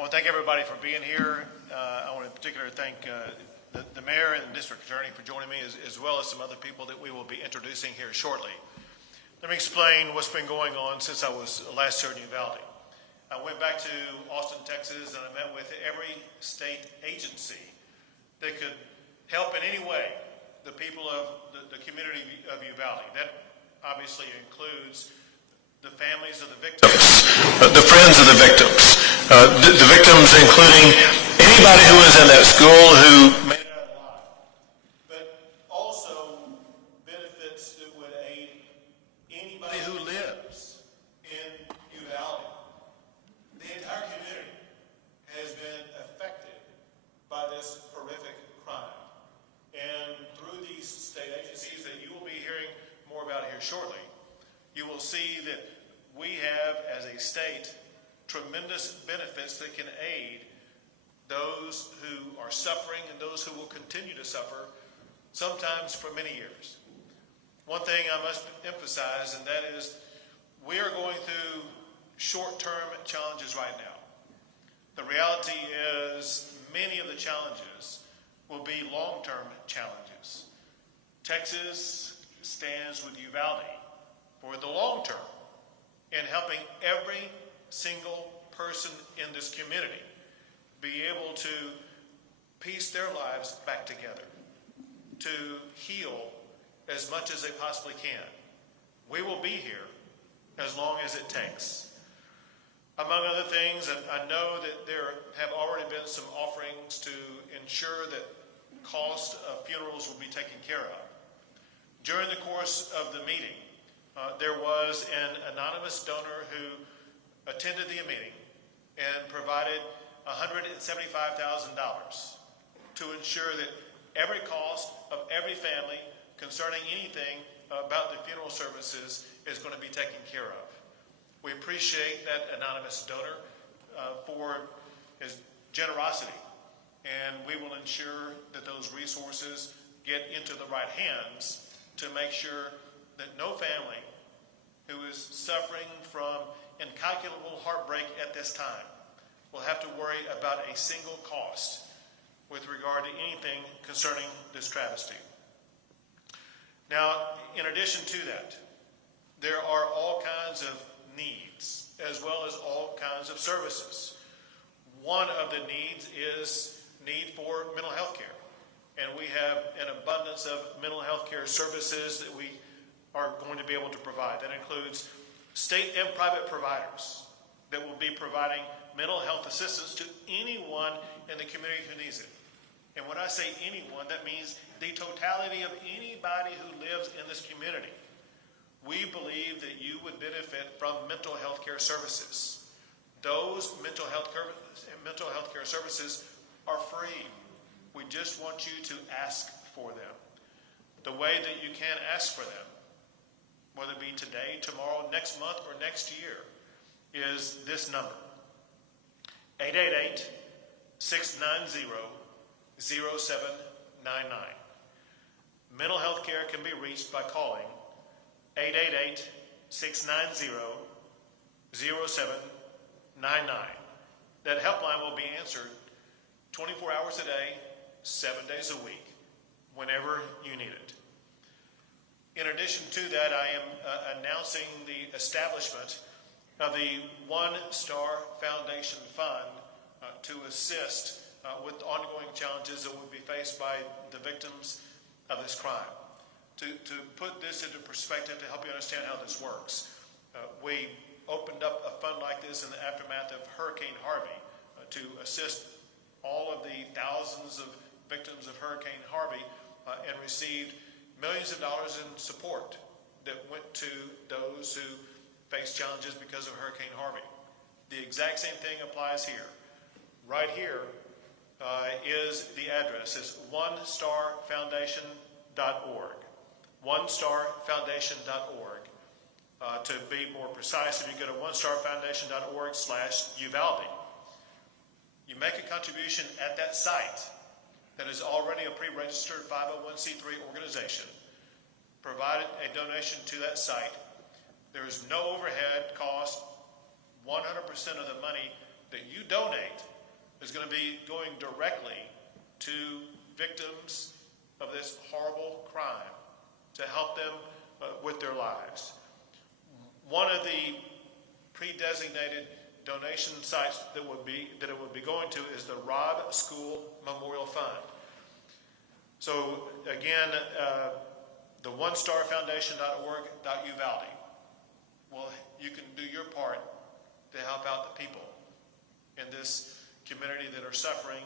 I want to thank everybody for being here. I want to in particular thank the mayor and the district attorney for joining me, as well as some other people that we will be introducing here shortly. Let me explain what's been going on since I was last here in Uvalde. I went back to Austin, Texas, and I met with every state agency that could help in any way the people of the community of Uvalde. That obviously includes the families of the victims, the friends of the victims, the victims including anybody who was in that school who made it out alive, but also benefits that would aid anybody who lives in Uvalde. The entire community has been affected by this horrific crime, and through these state agencies that you will be hearing more about here shortly, you will see that we have, as a state, tremendous benefits that can aid those who are suffering and those who will continue to suffer, sometimes for many years. One thing I must emphasize, and that is we are going through short-term challenges right now. The reality is many of the challenges will be long-term challenges. Texas stands with Uvalde for the long term in helping every single person in this community be able to piece their lives back together, to heal as much as they possibly can. We will be here as long as it takes. Among other things, I know that there have already been some offerings to ensure that cost of funerals will be taken care of. During the course of the meeting, there was an anonymous donor who attended the meeting and provided $175,000 to ensure that every cost of every family concerning anything about the funeral services is going to be taken care of. We appreciate that anonymous donor for his generosity, and we will ensure that those resources get into the right hands to make sure that no family who is suffering from incalculable heartbreak at this time will have to worry about a single cost with regard to anything concerning this travesty. Now, in addition to that, there are all kinds of needs as well as all kinds of services. One of the needs is need for mental health care. And we have an abundance of mental health care services that we are going to be able to provide. That includes state and private providers that will be providing mental health assistance to anyone in the community who needs it. And when I say anyone, that means the totality of anybody who lives in this community. We believe that you would benefit from mental health care services. Those mental health care services are free. We just want you to ask for them. The way that you can ask for them, whether it be today, tomorrow, next month, or next year, is this number: 888-690-0799. Mental health care can be reached by calling 888-690-0799. That helpline will be answered 24 hours a day, 7 days a week, whenever you need it. In addition to that, I am announcing the establishment of the One Star Foundation Fund to assist with ongoing challenges that will be faced by the victims of this crime. To put this into perspective, to help you understand how this works, we opened up a fund like this in the aftermath of Hurricane Harvey to assist all of the thousands of victims of Hurricane Harvey and received millions of dollars in support that went to those who faced challenges because of Hurricane Harvey. The exact same thing applies here. Right here is the address. It's onestarfoundation.org. onestarfoundation.org. To be more precise, if you go to onestarfoundation.org/Uvalde, you make a contribution at that site that is already a pre-registered 501c3 organization. Provide a donation to that site. There is no overhead cost. 100% of the money that you donate going to be going directly to victims of this horrible crime to help them with their lives. One of the pre-designated donation sites that it would be going to is the Rod School Memorial Fund. So again, the onestarfoundation.org.uvalde. Well, you can do your part to help out the people in this community that are suffering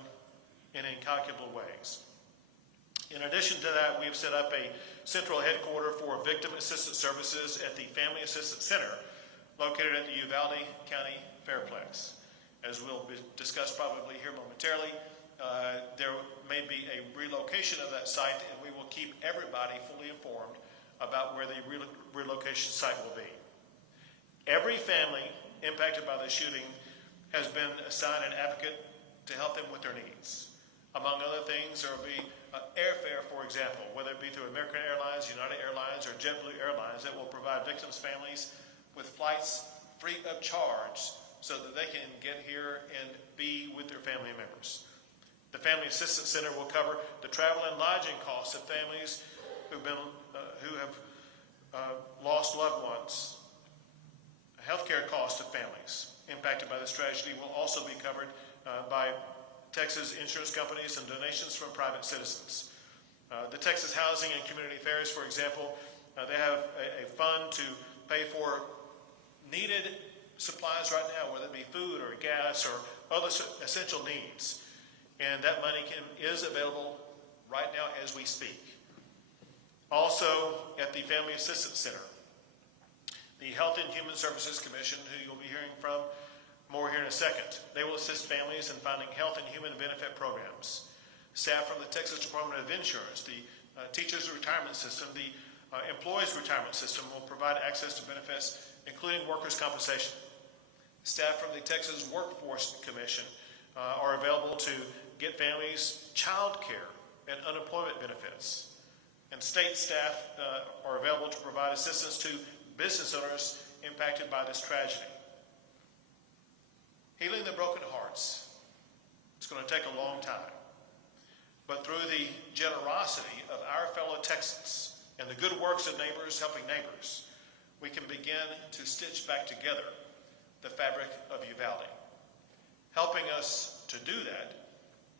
in incalculable ways. In addition to that, we have set up a central headquarters for Victim Assistance Services at the Family Assistance Center, located at the Uvalde County Fairplex. As we'll discuss probably here momentarily, there may be a relocation of that site, and we will keep everybody fully informed about where the relocation site will be. Every family impacted by the shooting has been assigned an advocate to help them with their needs. Among other things, there will be airfare, for example, whether it be through American Airlines, United Airlines, or JetBlue Airlines, that will provide victims' families with flights free of charge so that they can get here and be with their family members. The Family Assistance Center will cover the travel and lodging costs of families who have lost loved ones. Healthcare costs of families impacted by this tragedy will also be covered by Texas insurance companies and donations from private citizens. The Texas Housing and Community Affairs, for example, they have a fund to pay for needed supplies right now, whether it be food or gas or other essential needs. And that money is available right now as we speak. Also, at the Family Assistance Center, the Health and Human Services Commission, who you'll be hearing from more here in a second, they will assist families in finding health and human benefit programs. Staff from the Texas Department of Insurance, the Teachers Retirement System, the Employees Retirement System will provide access to benefits, including workers' compensation. Staff from the Texas Workforce Commission are available to get families child care and unemployment benefits. And state staff are available to provide assistance to business owners impacted by this tragedy. Healing the broken hearts, it's going to take a long time. But through the generosity of our fellow Texans and the good works of neighbors helping neighbors, we can begin to stitch back together the fabric of Uvalde. Helping us to do that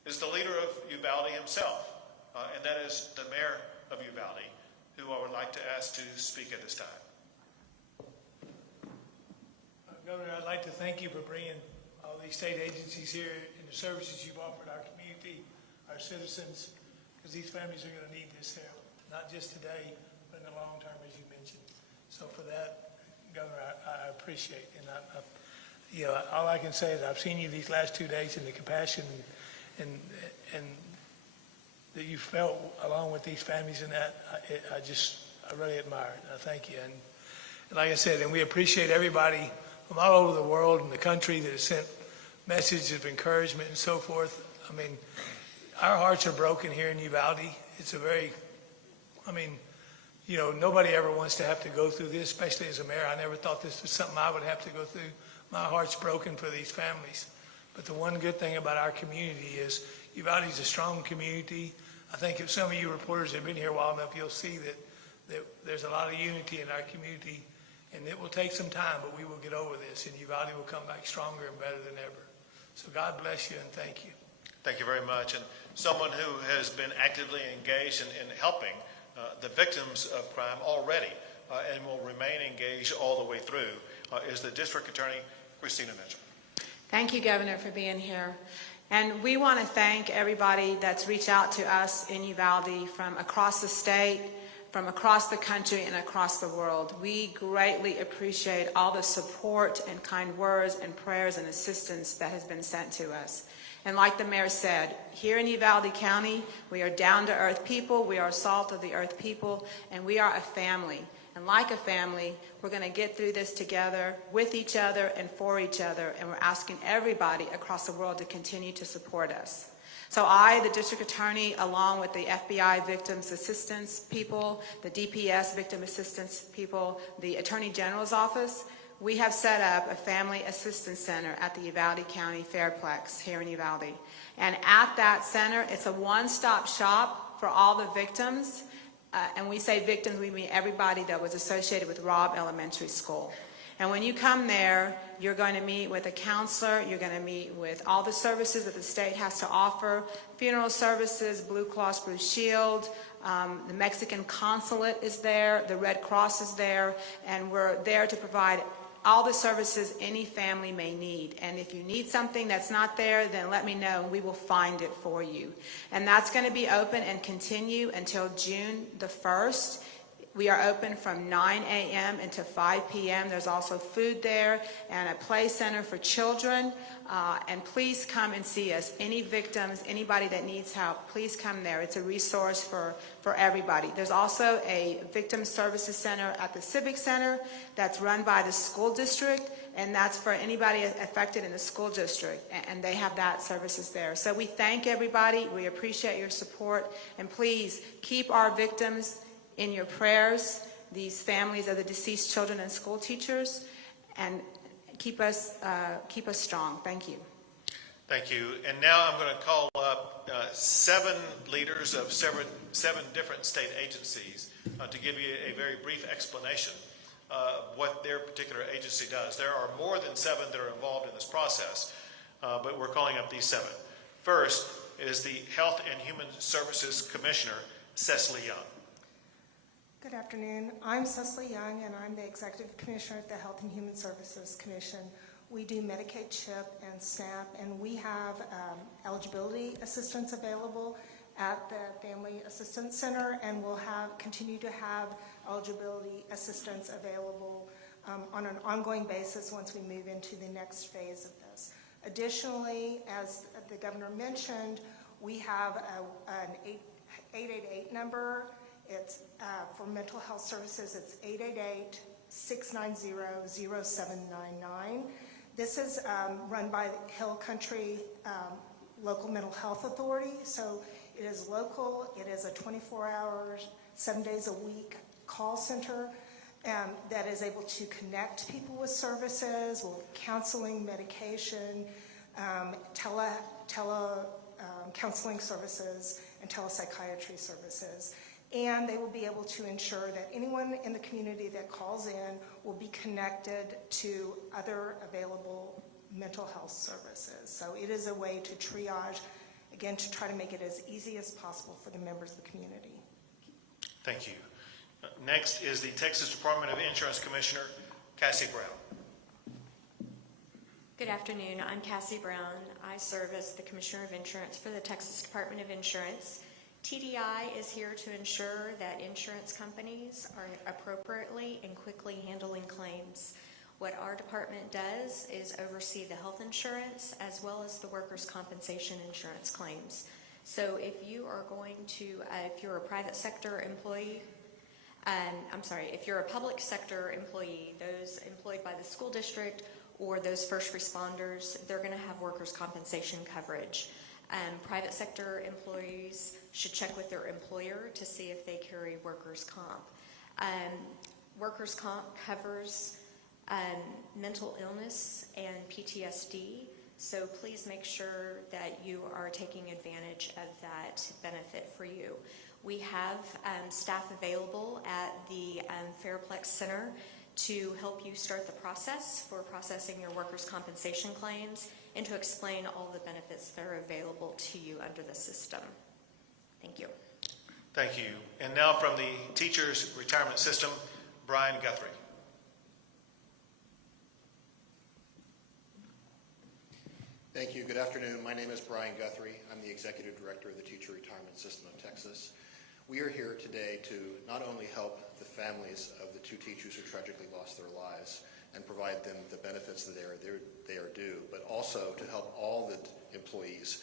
is the leader of Uvalde himself, and that is the mayor of Uvalde, who I would like to ask to speak at this time. Governor, I'd like to thank you for bringing all these state agencies here and the services you've offered our community, our citizens, because these families are going to need this help, not just today, but in the long term, as you mentioned. So for that, Governor, I appreciate it. And all I can say is I've seen you these last 2 days, and the compassion and that you felt along with these families, and that I really admire it. I thank you. And like I said, and we appreciate everybody from all over the world and the country that has sent messages of encouragement and so forth. I mean, our hearts are broken here in Uvalde. It's nobody ever wants to have to go through this, especially as a mayor. I never thought this was something I would have to go through. My heart's broken for these families. But the one good thing about our community is Uvalde is a strong community. I think if some of you reporters have been here a while enough, you'll see that there's a lot of unity in our community. And it will take some time, but we will get over this, and Uvalde will come back stronger and better than ever. So God bless you, and thank you. Thank you very much. And someone who has been actively engaged in helping the victims of crime already and will remain engaged all the way through is the District Attorney, Christina Mitchell. Thank you, Governor, for being here. And we want to thank everybody that's reached out to us in Uvalde from across the state, from across the country, and across the world. We greatly appreciate all the support and kind words and prayers and assistance that has been sent to us. And like the mayor said, here in Uvalde County, we are down-to-earth people, we are salt of the earth people, and we are a family. And like a family, we're going to get through this together with each other and for each other, and we're asking everybody across the world to continue to support us. So I, the District Attorney, along with the FBI Victims Assistance people, the DPS Victim Assistance people, the Attorney General's Office, we have set up a family assistance center at the Uvalde County Fairplex here in Uvalde. And at that center, it's a one-stop shop for all the victims. And we say victims, we mean everybody that was associated with Robb Elementary School. And when you come there, you're going to meet with a counselor, you're going to meet with all the services that the state has to offer, funeral services, Blue Cross Blue Shield, the Mexican consulate is there, the Red Cross is there, and we're there to provide all the services any family may need. And if you need something that's not there, then let me know and we will find it for you. And that's going to be open and continue until June the 1st. We are open from 9 a.m. until 5 p.m. There's also food there and a play center for children. And please come and see us. Any victims, anybody that needs help, please come there. It's a resource for everybody. There's also a victim services center at the Civic Center that's run by the school district, and that's for anybody affected in the school district, and they have that services there. So we thank everybody. We appreciate your support, and please keep our victims in your prayers, these families of the deceased children and school teachers, and keep us strong. Thank you. Thank you. And now I'm going to call up 7 leaders of seven different state agencies to give you a very brief explanation of what their particular agency does. There are more than 7 that are involved in this process, but we're calling up these 7. First is the Health and Human Services Commissioner, Cecily Young. Good afternoon. I'm Cecily Young, and I'm the Executive Commissioner at the Health and Human Services Commission. We do Medicaid, CHIP, and SNAP, and we have eligibility assistance available at the Family Assistance Center, and we'll continue to have eligibility assistance available on an ongoing basis once we move into the next phase of this. Additionally, as the Governor mentioned, we have an 888 number. It's for mental health services. It's 888-690-0799. This is run by Hill Country Local Mental Health Authority. So it is local. It is a 24-hour, 7 days a week call center that is able to connect people with services, with counseling, medication, counseling services, and telepsychiatry services. And they will be able to ensure that anyone in the community that calls in will be connected to other available mental health services. So it is a way to triage, again, to try to make it as easy as possible for the members of the community. Thank you. Next is the Texas Department of Insurance Commissioner, Cassie Brown. Good afternoon. I'm Cassie Brown. I serve as the Commissioner of Insurance for the Texas Department of Insurance. TDI is here to ensure that insurance companies are appropriately and quickly handling claims. What our department does is oversee the health insurance as well as the workers' compensation insurance claims. So if you are going to, if you're a private sector employee, if you're a public sector employee, those employed by the school district or those first responders, they're going to have workers' compensation coverage. Private sector employees should check with their employer to see if they carry workers' comp. Workers' comp covers mental illness and PTSD, so please make sure that you are taking advantage of that benefit for you. We have staff available at the Fairplex Center to help you start the process for processing your workers' compensation claims and to explain all the benefits that are available to you under the system. Thank you. Thank you. And now from the Teachers Retirement System, Brian Guthrie. Thank you. Good afternoon. My name is Brian Guthrie. I'm the Executive Director of the Teacher Retirement System of Texas. We are here today to not only help the families of the 2 teachers who tragically lost their lives and provide them the benefits that they are due, but also to help all the employees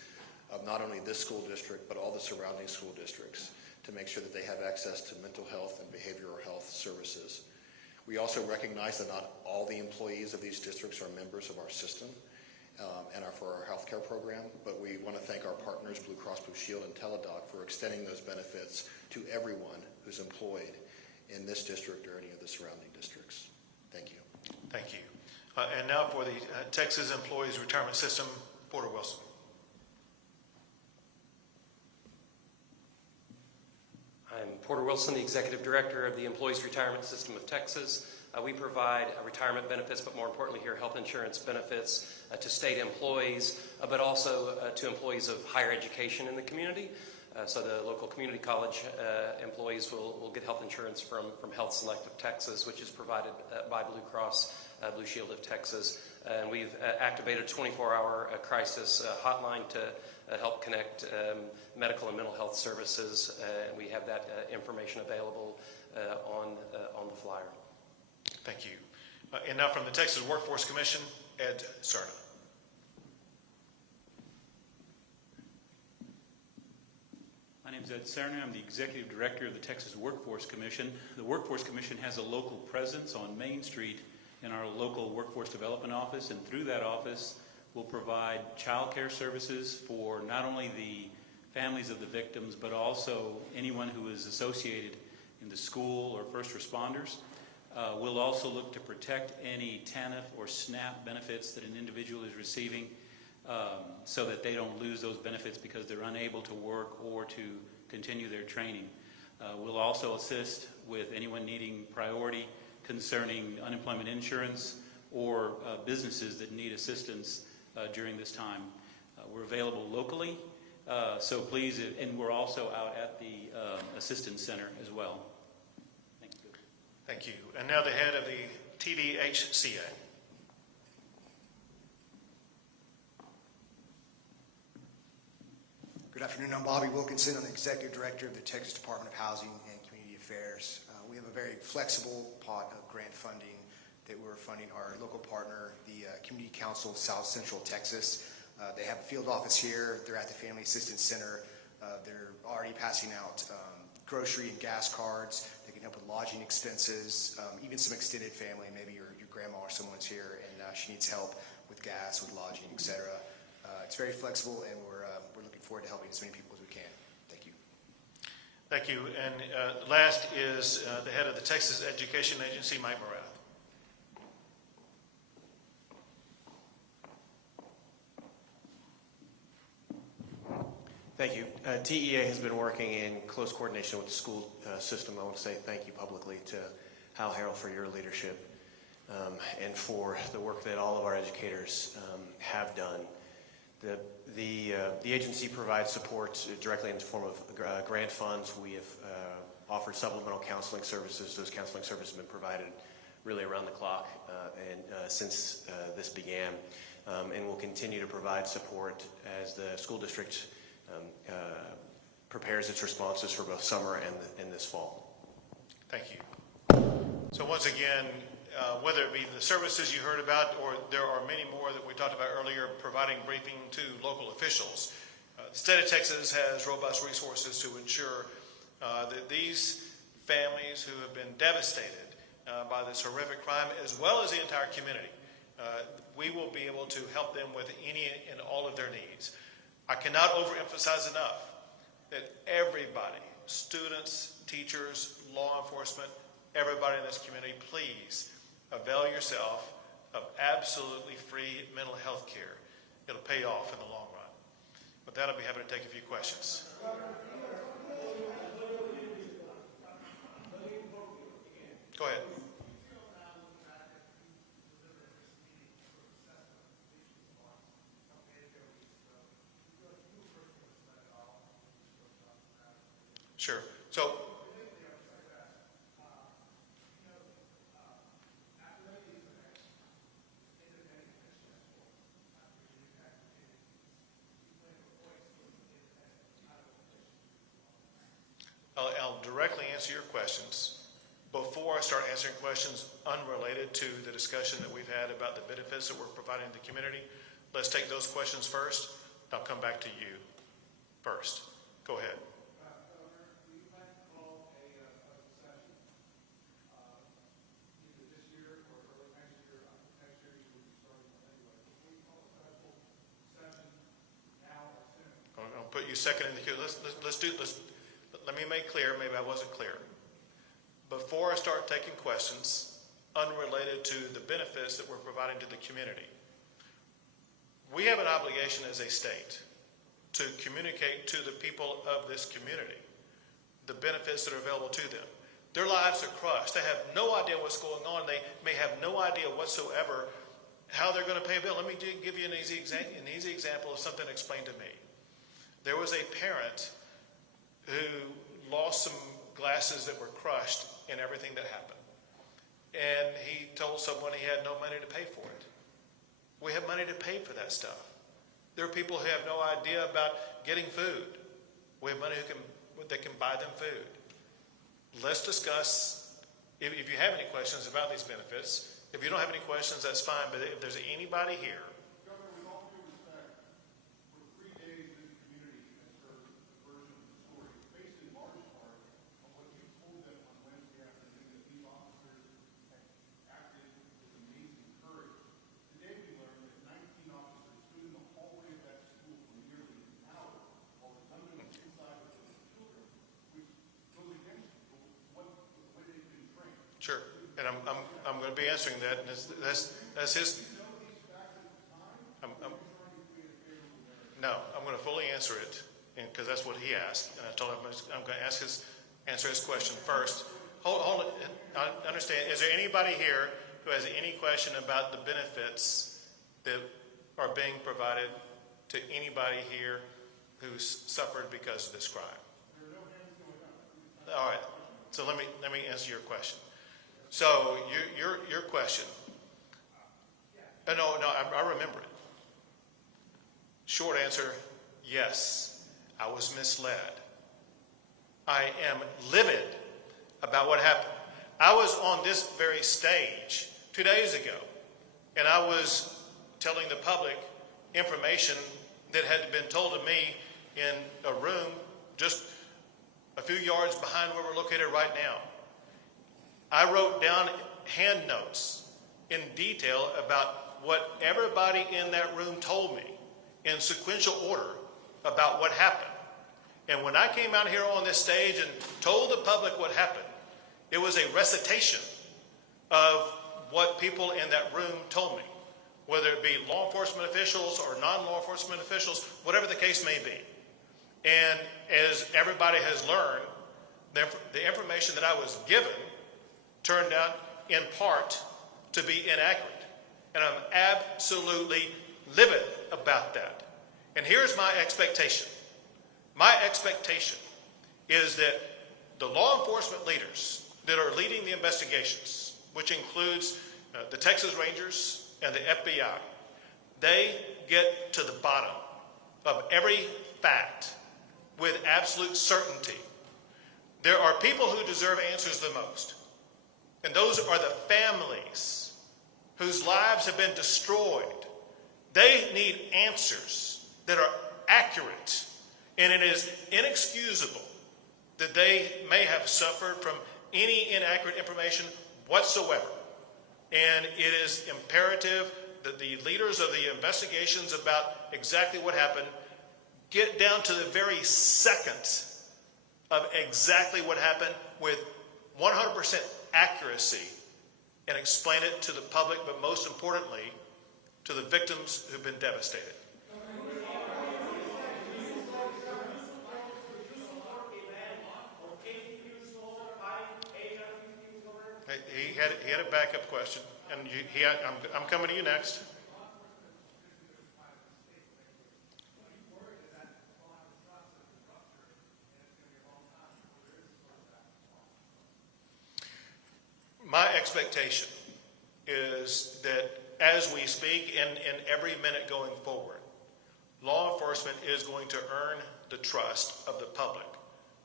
of not only this school district, but all the surrounding school districts to make sure that they have access to mental health and behavioral health services. We also recognize that not all the employees of these districts are members of our system and are for our healthcare program, but we want to thank our partners, Blue Cross Blue Shield and Teladoc, for extending those benefits to everyone who's employed in this district or any of the surrounding districts. Thank you. Thank you. And now for the Texas Employees Retirement System, Porter Wilson. I'm Porter Wilson, the Executive Director of the Employees Retirement System of Texas. We provide retirement benefits, but more importantly here, health insurance benefits to state employees, but also to employees of higher education in the community. So the local community college employees will get health insurance from Health Select of Texas, which is provided by Blue Cross Blue Shield of Texas. And we've activated a 24-hour crisis hotline to help connect medical and mental health services, and we have that information available on the flyer. Thank you. And now from the Texas Workforce Commission, Ed Cerna. My name is Ed Cerna. I'm the Executive Director of the Texas Workforce Commission. The Workforce Commission has a local presence on Main Street in our local Workforce Development Office, and through that office we'll provide child care services for not only the families of the victims, but also anyone who is associated in the school or first responders. We'll also look to protect any TANF or SNAP benefits that an individual is receiving so that they don't lose those benefits because they're unable to work or to continue their training. We'll also assist with anyone needing priority concerning unemployment insurance or businesses that need assistance during this time. We're available locally, so please, and we're also out at the Assistance Center as well. Thank you. Thank you. And now the head of the TDHCA. Good afternoon. I'm Bobby Wilkinson. I'm the Executive Director of the Texas Department of Housing and Community Affairs. We have a very flexible pot of grant funding that we're funding our local partner, the Community Council of South Central Texas. They have a field office here. They're at the Family Assistance Center. They're already passing out grocery and gas cards. They can help with lodging expenses, even some extended family. Maybe your grandma or someone's here and she needs help with gas, with lodging, etc. It's very flexible, and we're looking forward to helping as many people as we can. Thank you. Thank you. And last is the head of the Texas Education Agency, Mike Morath. Thank you. TEA has been working in close coordination with the school system. I want to say thank you publicly to Hal Harrell for your leadership and for the work that all of our educators have done. The agency provides support directly in the form of grant funds. We have offered supplemental counseling services. Those counseling services have been provided really around the clock since this began, and we'll continue to provide support as the school district prepares its responses for both summer and this fall. Thank you. So once again, whether it be the services you heard about, or there are many more that we talked about earlier, providing briefing to local officials. The state of Texas has robust resources to ensure that these families who have been devastated by this horrific crime, as well as the entire community, we will be able to help them with any and all of their needs. I cannot overemphasize enough that everybody, students, teachers, law enforcement, everybody in this community, please avail yourself of absolutely free mental health care. It'll pay off in the long run. With that, I'll be happy to take a few questions. Go ahead. Sure. So, I'll directly answer your questions. Before I start answering questions unrelated to the discussion that we've had about the benefits that we're providing to the community, let's take those questions first. I'll come back to you first. Go ahead. I'll put you second in the queue. Let me make clear, maybe I wasn't clear. Before I start taking questions, unrelated to the benefits that we're providing to the community. We have an obligation as a state to communicate to the people of this community the benefits that are available to them. Their lives are crushed. They have no idea what's going on. They may have no idea whatsoever how they're going to pay a bill. Let me give you an easy example of something explained to me. There was a parent who lost some glasses that were crushed in everything that happened. And he told someone he had no money to pay for it. We have money to pay for that stuff. There are people who have no idea about getting food. We have money that can buy them food. Let's discuss, if you have any questions about these benefits. If you don't have any questions, that's fine. But if there's anybody here. Governor, with all due respect, for 3 days this community has heard the version of the story based in large part on what you told them on Wednesday afternoon, that these officers had acted with amazing courage. Today we learned that 19 officers stood in the hallway of that school for nearly an hour while the gunman was inside with the children, which goes against what the way they've been trained. Sure. And I'm going to be answering that. And that's his. No, I'm going to fully answer it because that's what he asked. And I told him I'm going to answer his question first. Hold it. I understand. Is there anybody here who has any question about the benefits that are being provided to anybody here who's suffered because of this crime? All right. So let me answer your question. So your question. No, I remember it. Short answer, yes, I was misled. I am livid about what happened. I was on this very stage 2 days ago, and I was telling the public information that had been told to me in a room just a few yards behind where we're located right now. I wrote down hand notes in detail about what everybody in that room told me in sequential order about what happened. And when I came out here on this stage and told the public what happened, it was a recitation of what people in that room told me, whether it be law enforcement officials or non-law enforcement officials, whatever the case may be. And as everybody has learned, the information that I was given turned out in part to be inaccurate. And I'm absolutely livid about that. And here's my expectation. My expectation is that the law enforcement leaders that are leading the investigations, which includes the Texas Rangers and the FBI, they get to the bottom of every fact with absolute certainty. There are people who deserve answers the most. And those are the families whose lives have been destroyed. They need answers that are accurate. And it is inexcusable that they may have suffered from any inaccurate information whatsoever. And it is imperative that the leaders of the investigations about exactly what happened get down to the very second of exactly what happened with 100% accuracy and explain it to the public, but most importantly, to the victims who've been devastated. He had a backup question, and I'm coming to you next. My expectation is that as we speak and in every minute going forward, law enforcement is going to earn the trust of the public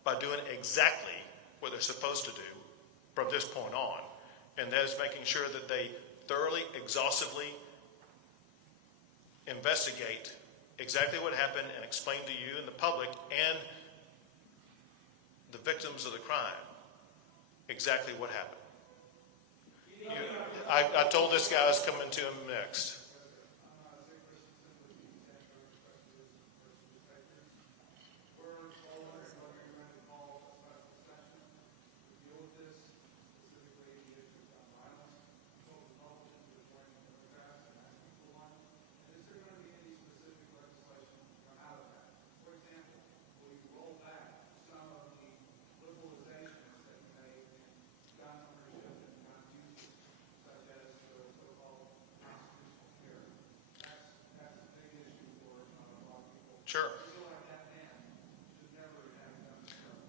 by doing exactly what they're supposed to do from this point on. And that is making sure that they thoroughly, exhaustively investigate exactly what happened and explain to you and the public and the victims of the crime exactly what happened. I told this guy I was coming to him next. Sure.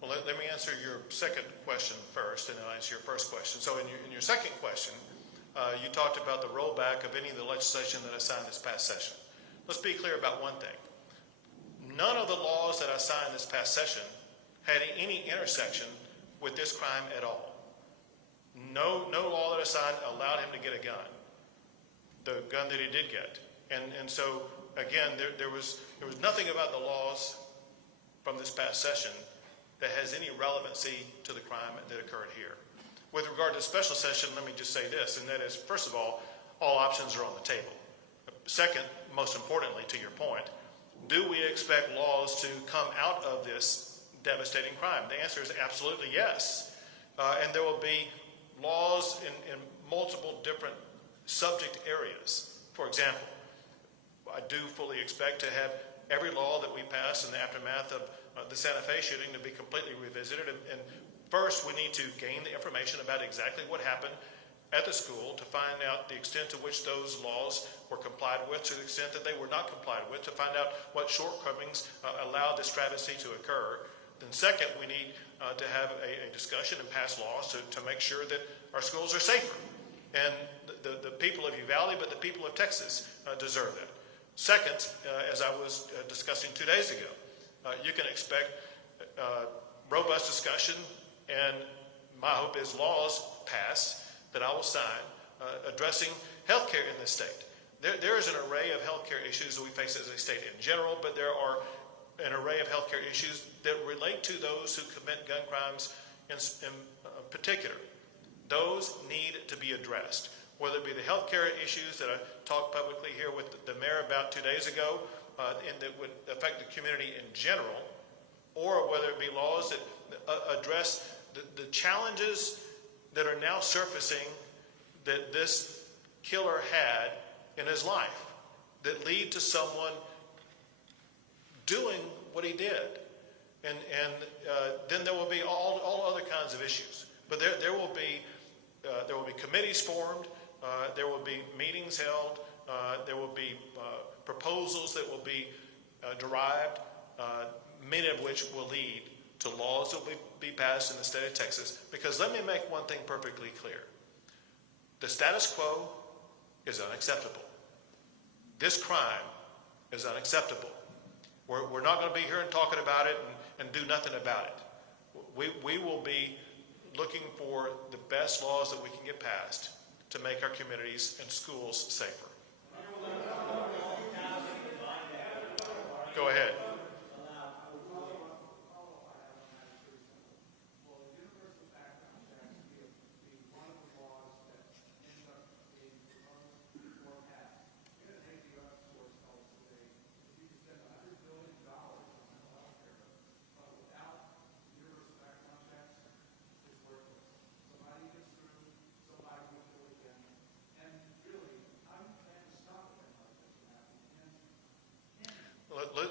Well, let me answer your second question first, and then I'll answer your first question. So in your second question, you talked about the rollback of any of the legislation that I signed this past session. Let's be clear about one thing. None of the laws that I signed this past session had any intersection with this crime at all. No law that I signed allowed him to get a gun, the gun that he did get. And so, again, there was nothing about the laws from this past session that has any relevancy to the crime that occurred here. With regard to the special session, let me just say this, and that is, first of all options are on the table. Second, most importantly, to your point, do we expect laws to come out of this devastating crime? The answer is absolutely yes. And there will be laws in multiple different subject areas. For example, I do fully expect to have every law that we pass in the aftermath of the Santa Fe shooting to be completely revisited. And first, we need to gain the information about exactly what happened at the school to find out the extent to which those laws were complied with, to the extent that they were not complied with, to find out what shortcomings allowed this travesty to occur. Then second, we need to have a discussion and pass laws to make sure that our schools are safer. And the people of Uvalde, but the people of Texas deserve that. Second, as I was discussing 2 days ago, you can expect robust discussion, and my hope is laws passed that I will sign addressing health care in this state. There is an array of health care issues that we face as a state in general, but there are an array of health care issues that relate to those who commit gun crimes in particular. Those need to be addressed, whether it be the health care issues that I talked publicly here with the mayor about 2 days ago, and that would affect the community in general, or whether it be laws that address the challenges that are now surfacing that this killer had in his life that lead to someone doing what he did. And then there will be all other kinds of issues. But there will be committees formed, there will be meetings held, there will be proposals that will be derived, many of which will lead to laws that will be passed in the state of Texas. Because let me make one thing perfectly clear. The status quo is unacceptable. This crime is unacceptable. We're not going to be here and talking about it and do nothing about it. We will be looking for the best laws that we can get passed to make our communities and schools safer. Go ahead.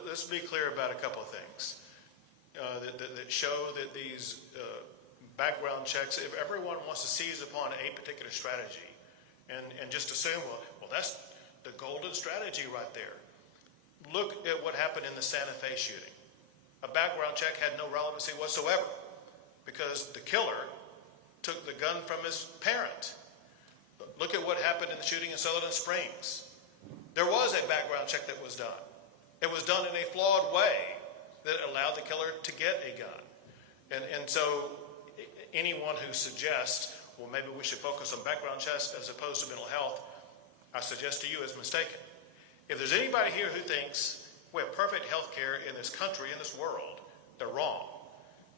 Let's be clear about a couple of things that show that these background checks, if everyone wants to seize upon a particular strategy and just assume, well, that's the golden strategy right there. Look at what happened in the Santa Fe shooting. A background check had no relevancy whatsoever because the killer took the gun from his parent. Look at what happened in the shooting in Sutherland Springs. There was a background check that was done. It was done in a flawed way that allowed the killer to get a gun. And so anyone who suggests, well, maybe we should focus on background checks as opposed to mental health, I suggest to you is mistaken. If there's anybody here who thinks we have perfect health care in this country, in this world, they're wrong.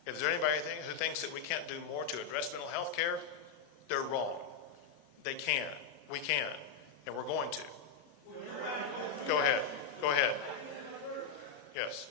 If there's anybody who thinks that we can't do more to address mental health care, they're wrong. They can. We can. And we're going to. Go ahead. Go ahead. Yes.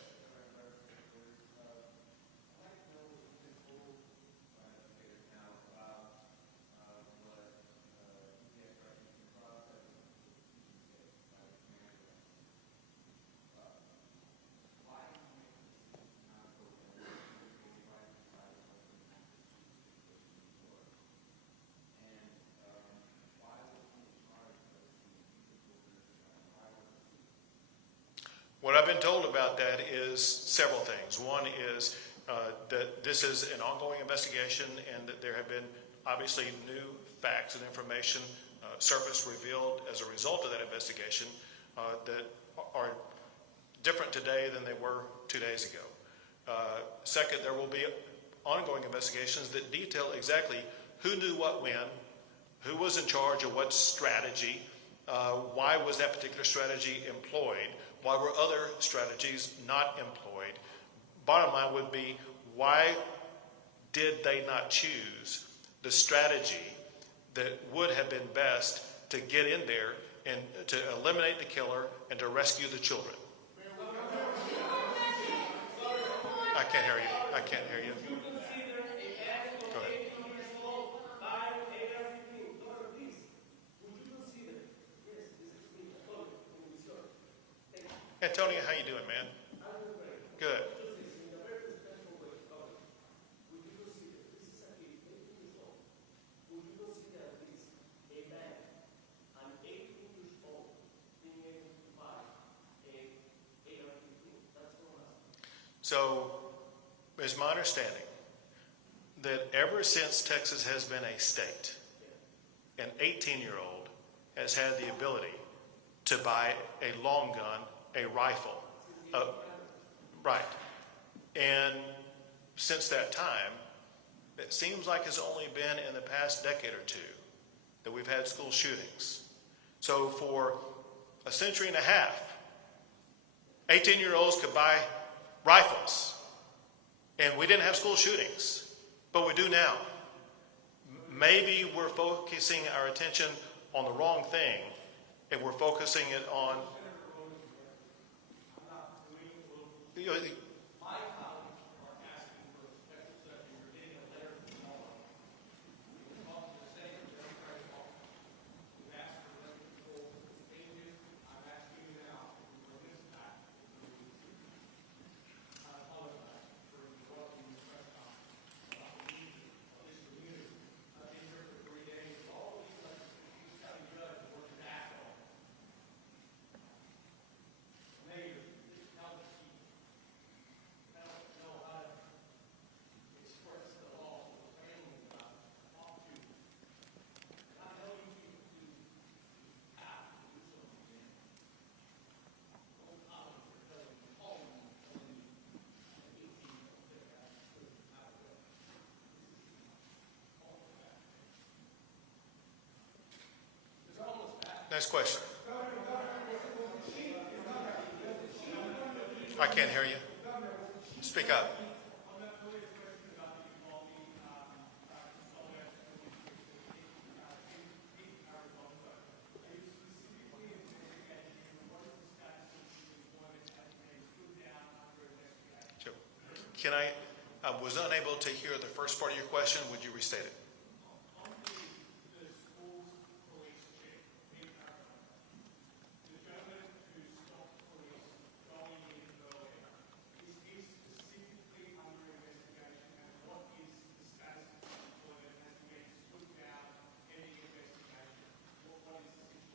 What I've been told about about that is several things. One is that this is an ongoing investigation and that there have been obviously new facts and information surfaced, revealed as a result of that investigation that are different today than they were 2 days ago. Second, there will be ongoing investigations that detail exactly who knew what when, who was in charge of what strategy, why was that particular strategy employed, why were other strategies not employed. Bottom line would be, why did they not choose the strategy that would have been best to get in there and to eliminate the killer and to rescue the children? I can't hear you. I can't hear you. Go ahead. Antonio, how you doing, man? Good. So, it's my understanding that ever since Texas has been a state, an 18-year-old has had the ability to buy a long gun, a rifle. Right. And since that time, it seems like it's only been in the past decade or two that we've had school shootings. So for a century and a half, 18-year-olds could buy rifles, and we didn't have school shootings, but we do now. Maybe we're focusing our attention on the wrong thing, and we're focusing it on Next question. I can't hear you. Speak up. Sure. I was unable to hear the first part of your question. Would you restate it?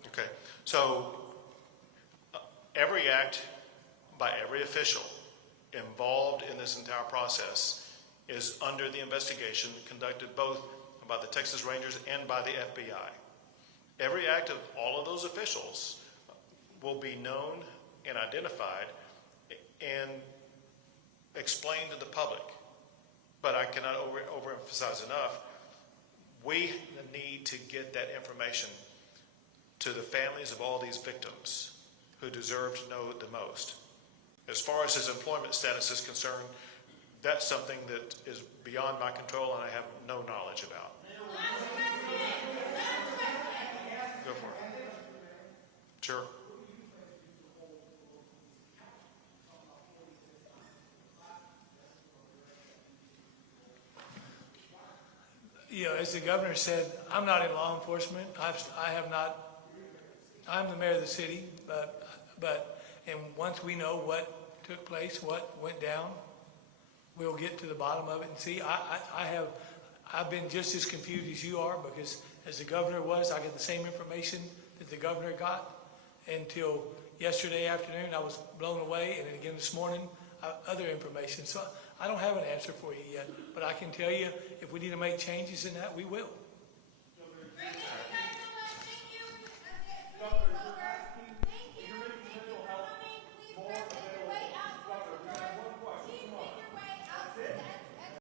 Okay, so every act by every official involved in this entire process is under the investigation conducted both by the Texas Rangers and by the FBI. Every act of all of those officials will be known and identified and explained to the public. But I cannot overemphasize enough, we need to get that information to the families of all these victims who deserve to know it the most. As far as his employment status is concerned, that's something that is beyond my control and I have no knowledge about. Go for it. Sure. You know, as the governor said, I'm not in law enforcement. I'm the mayor of the city, and once we know what took place, what went down, we'll get to the bottom of it and see. I've been just as confused as you are, because as the governor was, I got the same information that the governor got until yesterday afternoon, I was blown away, and then again this morning, other information. So I don't have an answer for you yet, but I can tell you, if we need to make changes in that, we will.